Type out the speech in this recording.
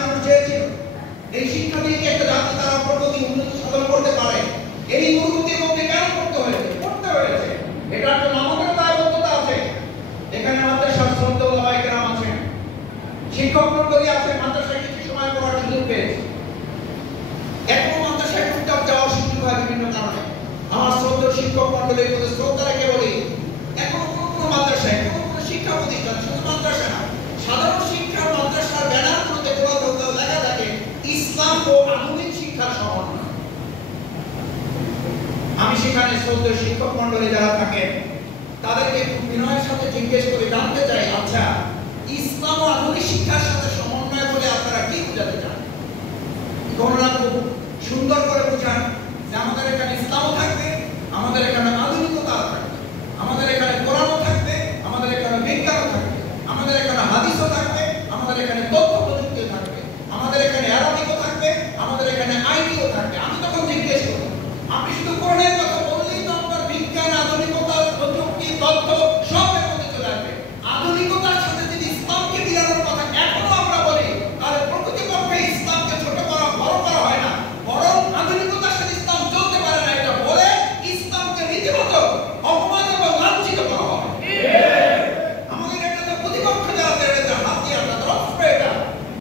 মানুষ চেয়েছিল এই শিক্ষা দিয়ে কি একটা জাতি তারা প্রগতি উন্নতি সাধন করতে পারে? এই দুর্গতির মধ্যে কেন করতে হয়েছে? এটার জন্য আমাদের দায়বদ্ধতা আছে। এখানে মাদ্রাসার শ্রদ্ধেয় ওলামায়ে কেরাম আছেন, শিক্ষক মণ্ডলী আছে, মাদ্রাসায় কিছু সময় পড়ার সুযোগ পেয়েছে। এখনো মাদ্রাসায় টুকটাক যাওয়ার সুযোগ হয় বিভিন্ন কারণে। আমার শ্রদ্ধেয় শিক্ষক মণ্ডলীর প্রতি শ্রদ্ধা রেখে বলি, এখনো কোনো মাদ্রাসায় কোনো শিক্ষা প্রতিষ্ঠান, শুধু মাদ্রাসা না, সাধারণ শিক্ষার মাদ্রাসার ব্যানারগুলোতে কোথাও লেখা থাকে ইসলাম ও আধুনিক শিক্ষার সমন্বয়। আমি সেখানে শ্রদ্ধেয় শিক্ষক মণ্ডলী যারা থাকেন তাদেরকে খুব বিনয়ের সাথে জিজ্ঞেস করে জানতে চাই, আচ্ছা ইসলাম ও আধুনিক শিক্ষার সাথে সমন্বয় বলে আপনারা কি বোঝাতে চান? গণনা খুব সুন্দর করে বোঝান যে আমাদের এখানে ইসলামও থাকবে, আমাদের এখানে